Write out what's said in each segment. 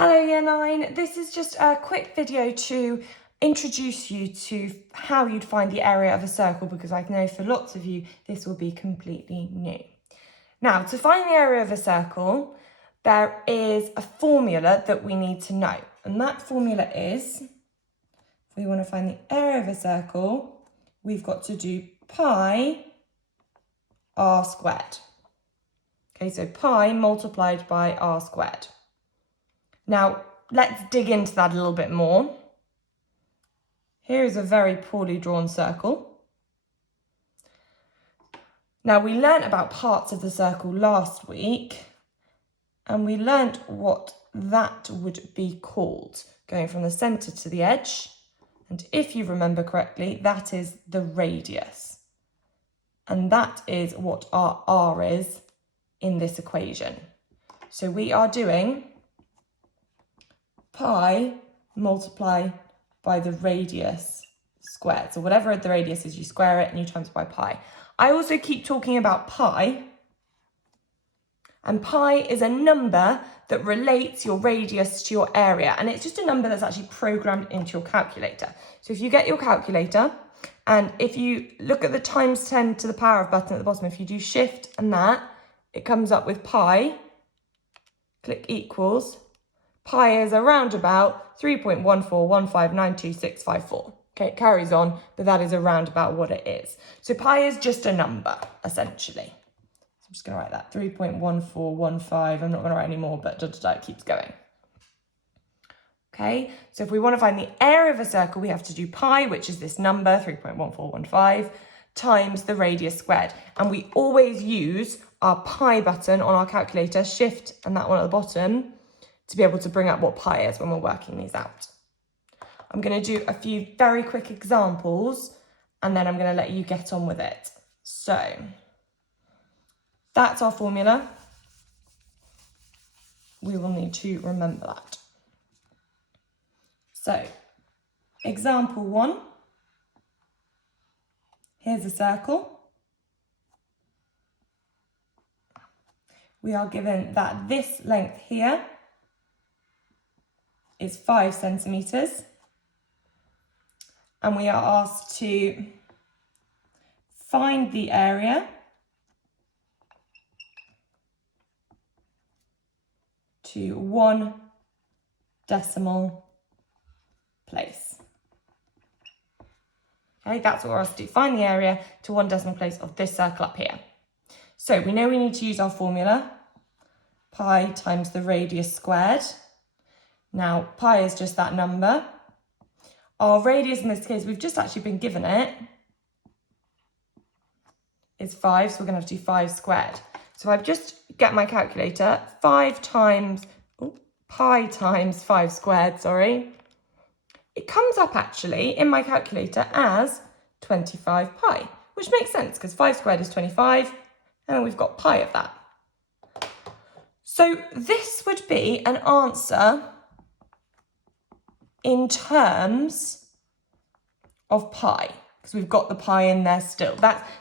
Hello Year 9, this is just a quick video to introduce you to how you'd find the area of a circle, because I know for lots of you this will be completely new. Now, to find the area of a circle, there is a formula that we need to know, and that formula is, if we want to find the area of a circle, we've got to do pi r squared. Okay, so pi multiplied by r squared. Now, let's dig into that a little bit more. Here is a very poorly drawn circle. Now, we learnt about parts of the circle last week, and we learnt what that would be called, going from the centre to the edge. And if you remember correctly, that is the radius. And that is what our r is in this equation. So we are doing pi multiplied by the radius squared. So whatever the radius is, you square it and you times by pi. I also keep talking about pi, and pi is a number that relates your radius to your area, and it's just a number that's actually programmed into your calculator. So if you get your calculator, and if you look at the times 10 to the power of button at the bottom, if you do shift and that, it comes up with pi, click equals, pi is around about 3.141592654. Okay, it carries on, but that is around about what it is. So pi is just a number, essentially. So I'm just going to write that, 3.1415. I'm not going to write any more, but it keeps going. Okay, so if we want to find the area of a circle, we have to do pi, which is this number, 3.1415, times the radius squared. And we always use our pi button on our calculator, shift and that one at the bottom, to be able to bring up what pi is when we're working these out. I'm going to do a few very quick examples, and then I'm going to let you get on with it. So that's our formula. We will need to remember that. So example 1, here's a circle. We are given that this length here is 5 centimetres, and we are asked to find the area to 1 decimal place. Okay, that's what we're asked to do, find the area to 1 decimal place of this circle up here. So we know we need to use our formula, pi times the radius squared. Now, pi is just that number. Our radius in this case, we've just actually been given it, is 5, so we're going to have to do 5 squared. So if I just get my calculator, pi times 5 squared, it comes up actually in my calculator as 25 pi, which makes sense because 5 squared is 25, and then we've got pi of that. So this would be an answer in terms of pi, because we've got the pi in there still.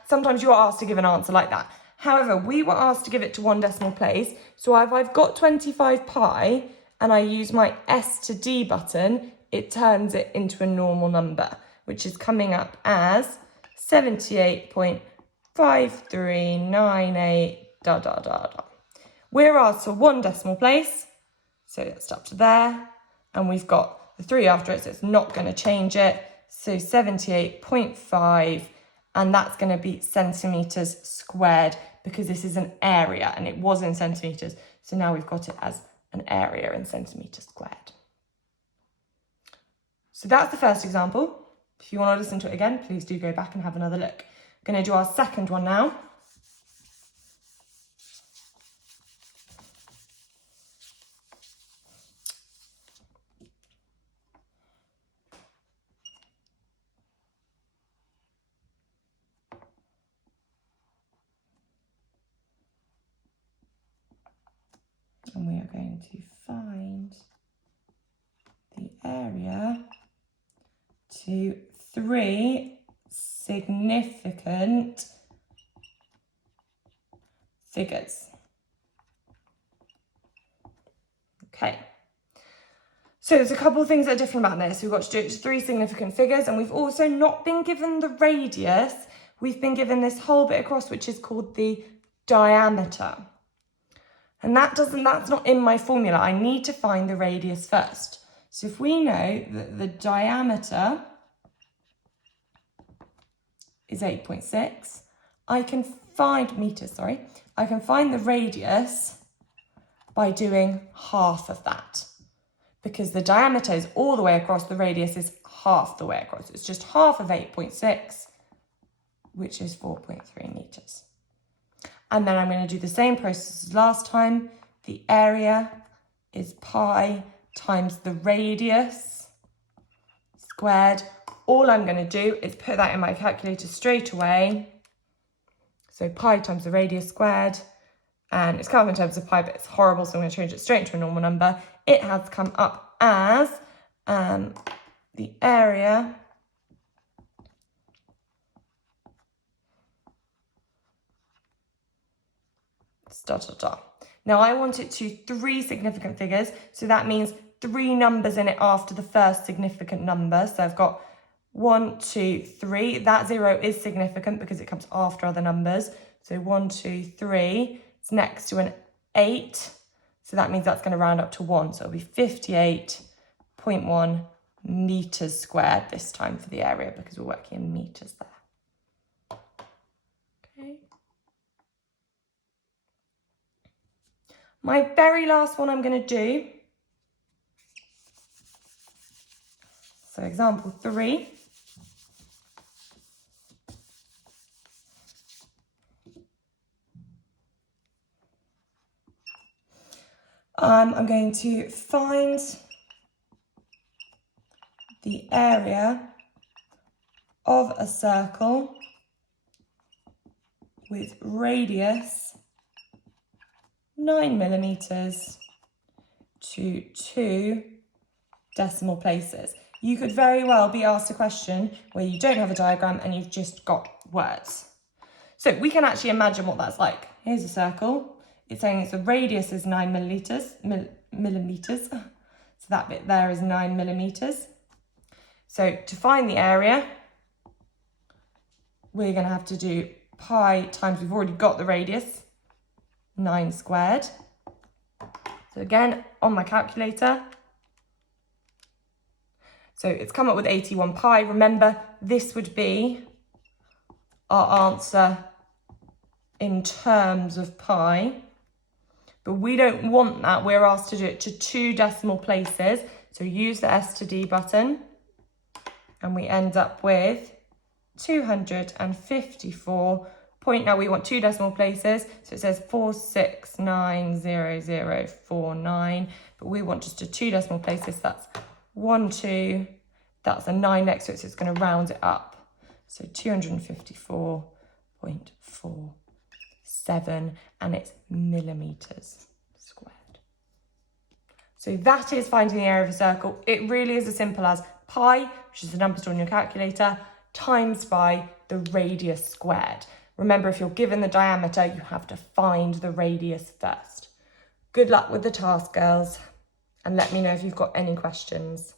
Sometimes you are asked to give an answer like that. However, we were asked to give it to 1 decimal place. So if I've got 25 pi and I use my S to D button, it turns it into a normal number, which is coming up as 78.5398 . We're asked for 1 decimal place, so that's up to there, and we've got the 3 after it, so it's not going to change it. So 78.5, and that's going to be centimetres squared, because this is an area and it was in centimetres. So now we've got it as an area in centimetres squared. So that's the first example. If you want to listen to it again, please do go back and have another look. We're going to do our second one now. And we are going to find the area to 3 significant figures. Okay, So there's a couple of things that are different about this. We've got to do it to 3 significant figures, and we've also not been given the radius. We've been given this whole bit across, which is called the diameter. And that's not in my formula. I need to find the radius first. So if we know that the diameter is 8.6, I can find the radius by doing half of that. Because the diameter is all the way across, the radius is half the way across. It's just half of 8.6, which is 4.3 meters. And then I'm going to do the same process as last time. The area is pi times the radius squared. All I'm going to do is put that in my calculator straight away. So pi times the radius squared. And it's come up in terms of pi, but it's horrible, so I'm going to change it straight to a normal number. It has come up as the area Now I want it to 3 significant figures, so that means 3 numbers in it after the first significant number. So I've got 1, 2, 3. That 0 is significant because it comes after other numbers. So 1, 2, 3. It's next to an 8. So that means that's going to round up to 1. So it'll be 58.1 meters squared this time for the area because we're working in meters there. Okay. My very last one I'm going to do. So example 3. I'm going to find the area of a circle with radius 9 millimeters to 2 decimal places. You could very well be asked a question where you don't have a diagram and you've just got words. So we can actually imagine what that's like. Here's a circle. It's saying its radius is 9 millimeters. So that bit there is 9 millimeters. So to find the area, we're going to have to do pi times, we've already got the radius, 9 squared. So again, on my calculator. So it's come up with 81 pi. Remember, this would be our answer in terms of pi. But we don't want that. We're asked to do it to 2 decimal places. So use the S to D button. And we end up with 254. Now we want 2 decimal places. So it says 4690049. But we want just to 2 decimal places. That's 1, 2. That's a 9 next to it. So it's going to round it up. So 254.47, and it's millimeters squared. So that is finding the area of a circle. It really is as simple as pi, which is the number stored in your calculator, times by the radius squared. Remember, if you're given the diameter, you have to find the radius first. Good luck with the task, girls, and let me know if you've got any questions.